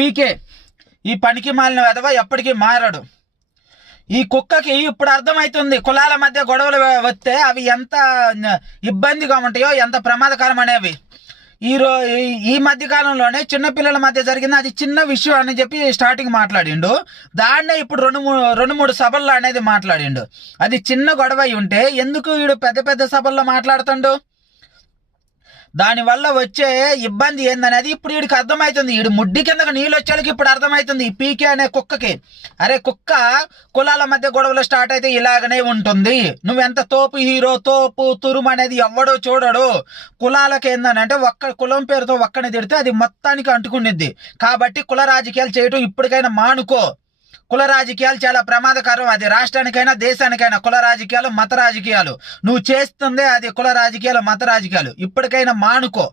పీకే ఈ పనికి మాలిన వెధవ ఎప్పటికీ మారడు. ఈ కుక్కకి ఇప్పుడు అర్థమవుతుంది కులాల మధ్య గొడవలు వస్తే అవి ఎంత ఇబ్బందిగా ఉంటాయో, ఎంత ప్రమాదకరం అనేవి. ఈ మధ్య కాలంలోనే చిన్నపిల్లల మధ్య జరిగింది, అది చిన్న విషయం అని చెప్పి స్టార్టింగ్ మాట్లాడిండు. దాన్నే ఇప్పుడు రెండు మూడు సభల్లో అనేది మాట్లాడిండు. అది చిన్న గొడవ ఉంటే ఎందుకు వీడు పెద్ద పెద్ద సభల్లో మాట్లాడుతుండు? దానివల్ల వచ్చే ఇబ్బంది ఏందనేది ఇప్పుడు వీడికి అర్థమవుతుంది. వీడు ముడ్డి కిందకు నీళ్ళు వచ్చేళ్ళకి ఇప్పుడు అర్థమవుతుంది ఈ పీకే అనే కుక్కకి. అరే కుక్క, కులాల మధ్య గొడవలు స్టార్ట్ అయితే ఇలాగనే ఉంటుంది. నువ్వెంత తోపు హీరో, తోపు తురుము అనేది ఎవడో చూడడు. కులాలకి ఏందనంటే ఒక్క కులం పేరుతో ఒక్కని తిడితే అది మొత్తానికి అంటుకునిద్ది. కాబట్టి కుల రాజకీయాలు చేయటం ఇప్పటికైనా మానుకో. కుల రాజకీయాలు చాలా ప్రమాదకరం. అది రాష్ట్రానికైనా దేశానికైనా. కుల రాజకీయాలు, మత రాజకీయాలు నువ్వు చేస్తుందే అది కుల రాజకీయాలు, మత రాజకీయాలు. ఇప్పటికైనా మానుకో.